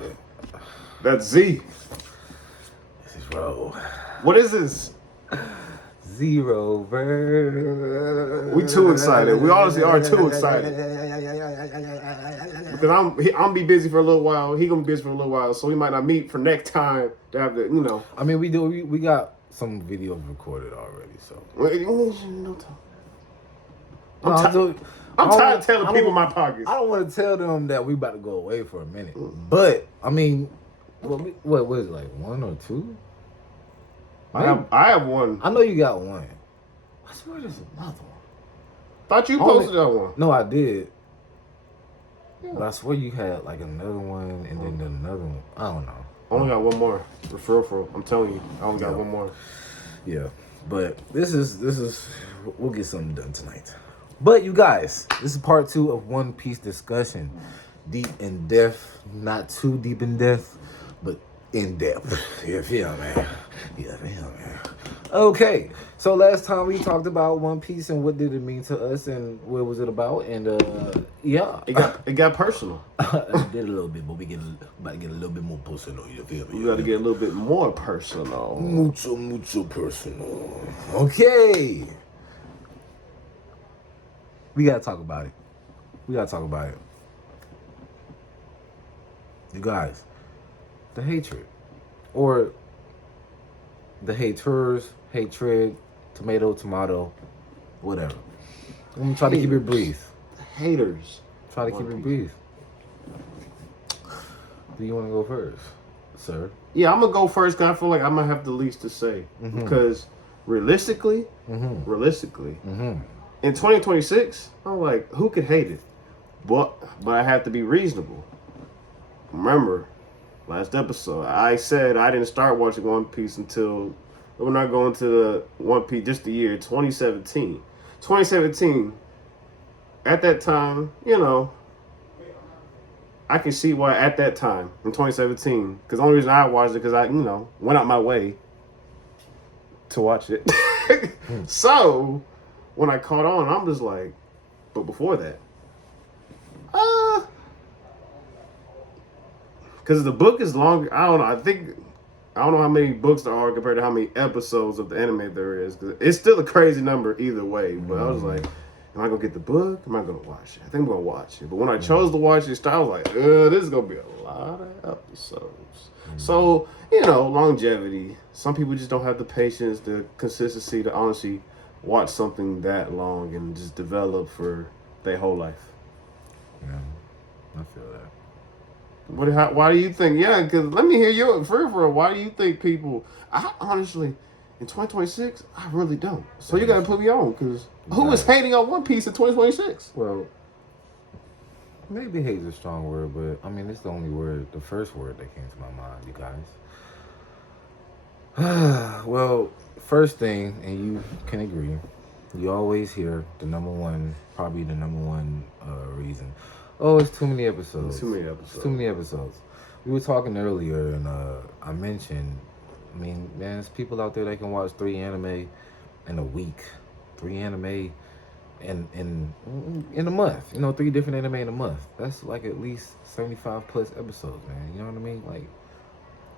but That's Z. This is Ro. What is this? Zero verse. We too excited. We honestly are too excited. Because I'm be busy for a little while. He gonna be busy for a little while, so we might not meet for next time to have the, you know. I mean, we got some videos recorded already, so. I'm tired of telling people my pockets. I don't want to tell them that we about to go away for a minute, but I mean, what was it, like 1 or 2? I have one. I know you got one. I swear there's another one. Thought you posted that one. No, I did. Yeah. But I swear you had like another one and then another one. I don't know. I only got one more. For I'm telling you, I only got one more. Yeah, but this is we'll get something done tonight. But you guys, this is part 2 of One Piece discussion. Deep in depth, not too deep in depth, but in depth. Yeah, man. Okay, so last time we talked about One Piece and what did it mean to us and what was it about, and yeah, it got personal. It did a little bit, but we about to get a little bit more personal. You feel me? We got to get a little bit more personal. Mucho personal. Okay. We gotta talk about it. You guys, the hatred. Or the haters, hatred, tomato, whatever. I'm gonna try to keep it brief. Haters. Try to keep it brief. Do you want to go first, sir? Yeah, I'm gonna go first because I feel like I'm gonna have the least to say. Mm-hmm. Because realistically, in 2026, I'm like, who could hate it? But I have to be reasonable. Remember, last episode, I said I didn't start watching One Piece until we're not going to the One Piece just the year 2017. 2017. At that time, you know, I can see why at that time in 2017, because the only reason I watched it because I, you know, went out my way to watch it. So when I caught on, I'm just like, but before that, because the book is longer. I don't know. I don't know how many books there are compared to how many episodes of the anime there is. Cause it's still a crazy number either way. But I was like, am I gonna get the book? Am I gonna watch it? I think I'm gonna watch it. But when I chose to watch it, I was like, this is gonna be a lot of episodes. So, you know, longevity. Some people just don't have the patience, the consistency to honestly watch something that long and just develop for their whole life. Yeah, I feel that. Why do you think? Yeah, because let me hear your for why do you think people? I honestly, in 2026, I really don't. So you got to put me on because who is hating on One Piece in 2026? Well, maybe hate is a strong word, but I mean it's the only word, the first word that came to my mind, you guys. Well, first thing, and you can agree, you always hear probably the number one reason. Oh, it's too many episodes. It's too many episodes. We were talking earlier, and I mentioned, I mean, man, there's people out there that can watch 3 anime in a week, 3 anime in a month. You know, 3 different anime in a month. That's like at least 75 plus episodes, man. You know what I mean? Like,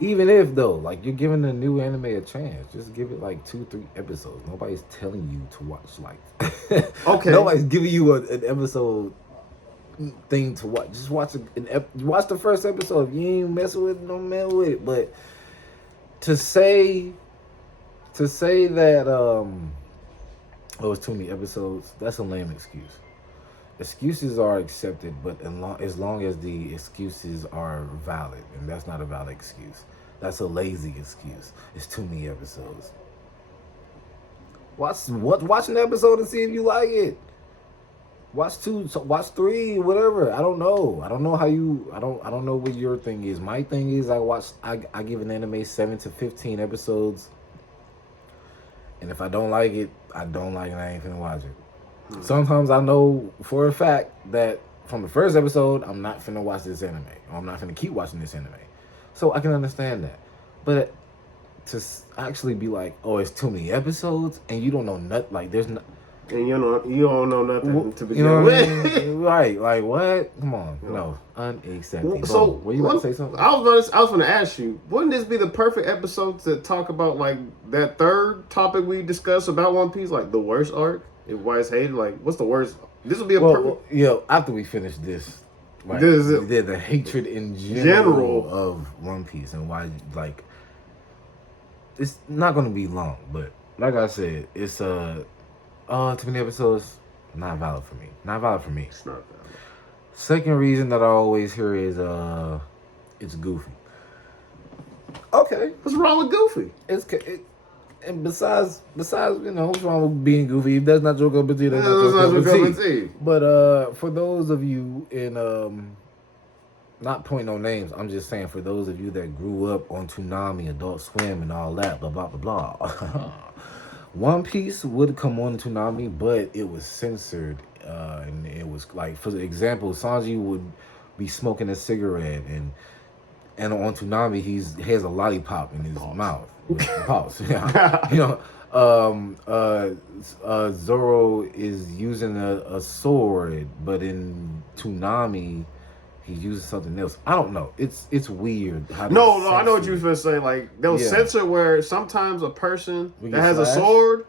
even if though, like you're giving a new anime a chance, just give it like 2-3 episodes. Nobody's telling you to watch like. Okay. Nobody's giving you an episode thing to watch. Just watch watch the first episode. If you ain't messing with it, don't mess with it. But to say that it's too many episodes, that's a lame excuse. Excuses are accepted, but as long as the excuses are valid, and that's not a valid excuse. That's a lazy excuse. It's too many episodes. Watch an episode and see if you like it. Watch 2, watch 3, whatever. I don't know. I don't know what your thing is. My thing is I give an anime 7 to 15 episodes. And if I don't like it, I don't like it. I ain't finna watch it. Sometimes I know for a fact that from the first episode, I'm not finna watch this anime. Or I'm not finna keep watching this anime. So I can understand that. But to actually be like, oh, it's too many episodes, and you don't know nothing, like there's not. And you don't know nothing to begin You know what I with. mean? Right? Like what? Come on, Yeah. no, unacceptable. So, Were you about to say something? I was going to ask you, wouldn't this be the perfect episode to talk about like that third topic we discussed about One Piece, like the worst arc, and why it's hated? Like, what's the worst? This would be a perfect. After we finish this, right? This is the hatred in general of One Piece and why, like, it's not going to be long, but like I said, it's too many episodes. Not valid for me. Not valid for me. It's not that. Second reason that I always hear is it's goofy. Okay, What's wrong with Goofy? And besides, what's wrong with being goofy? If that's not your cup of tea, that's not your cup of tea. But for those of you in not pointing no names, I'm just saying for those of you that grew up on Toonami, Adult Swim, and all that, blah blah blah blah. One Piece would come on Toonami, but it was censored, and it was like, for example, Sanji would be smoking a cigarette, and on Toonami he has a lollipop in his mouth. Pause. Yeah. Zoro is using a sword, but in Toonami he's using something else. I don't know. It's weird. I know what you were going to say. Like, there was censor where sometimes a person that has a sword,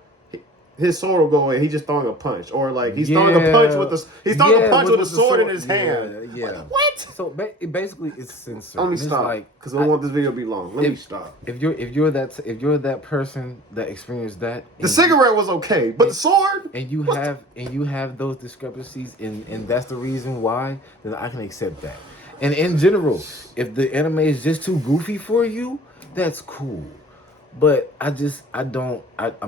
his sword will go away. He's just throwing a punch, or like he's throwing a punch with a sword in his hand. Yeah. Like, what? So basically, it's censored. Let me stop because I don't want this video to be long. Let me stop. If you're that person that experienced that, the cigarette was okay, but the sword, and you have those discrepancies, and that's the reason why, then I can accept that. And in general, if the anime is just too goofy for you, that's cool. But I'm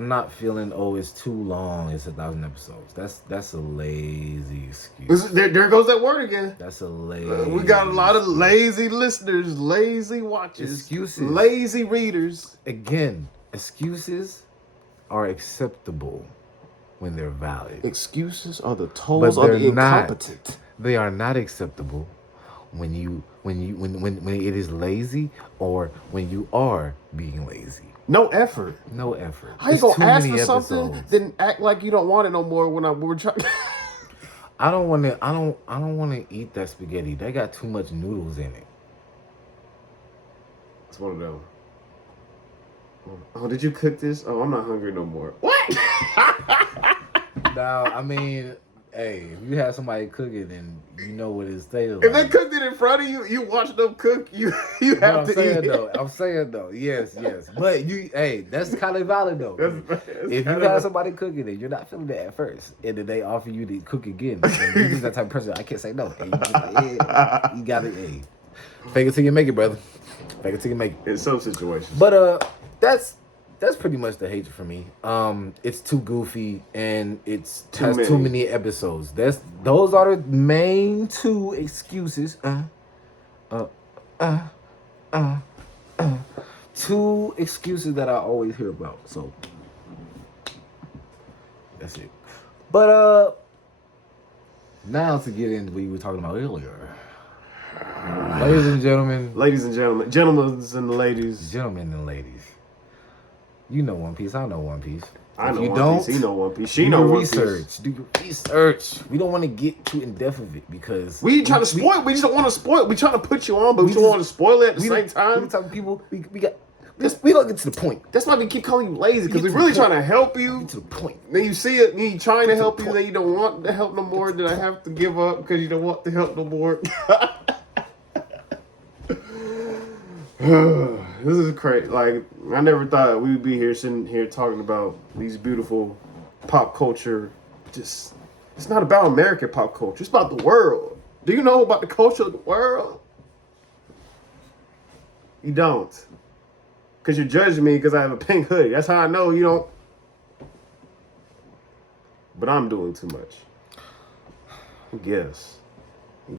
not feeling, it's too long, it's 1,000 episodes. That's a lazy excuse. There goes that word again. That's a lazy we got a lot of lazy listeners, lazy watchers, excuses, lazy readers. Again, excuses are acceptable when they're valid. Excuses are the tools of the incompetent. They are not acceptable when it is lazy, or when you are being lazy. No effort. How you gonna ask for something, then act like you don't want it no more when we're trying? I don't want to eat that spaghetti. They got too much noodles in it. It's one of them. Oh, did you cook this? Oh, I'm not hungry no more. What? Now, I mean, hey, if you have somebody cooking, then you know what it's tastes like. If they cooked it in front of you, you watch them cook, you have to eat it. I'm saying though, yes. But that's kind of valid though. If you have somebody cooking it, you're not feeling it at first, and then they offer you to cook again. And you're just that type of person. I can't say no. Hey, you got it. Hey, fake it till you make it, brother. Fake it till you make it. In some situations. But that's pretty much the hatred for me. It's too goofy, and has too many episodes. Those are the main two excuses. Two excuses that I always hear about. So that's it. But now to get into what you were talking about earlier. Ladies and gentlemen, gentlemen and ladies. You know One Piece. I know One Piece. I know One Piece. He know One Piece. She know One Piece. Do your research. We don't want to get too in depth of it because we trying to spoil. We just don't want to spoil it. We trying to put you on, but we don't want to spoil it at the same time. We talking people. We don't get to the point. That's why we keep calling you lazy, because we're really trying to help you. Get to the point. Then you see it, me trying to help you, then you don't want the help no more. Then I have to give up because you don't want the help no more. This is crazy. Like, I never thought we would be here sitting here talking about these beautiful pop culture. It's not about American pop culture. It's about the world. Do you know about the culture of the world? You don't. Because you're judging me because I have a pink hoodie. That's how I know you don't. But I'm doing too much. Yes.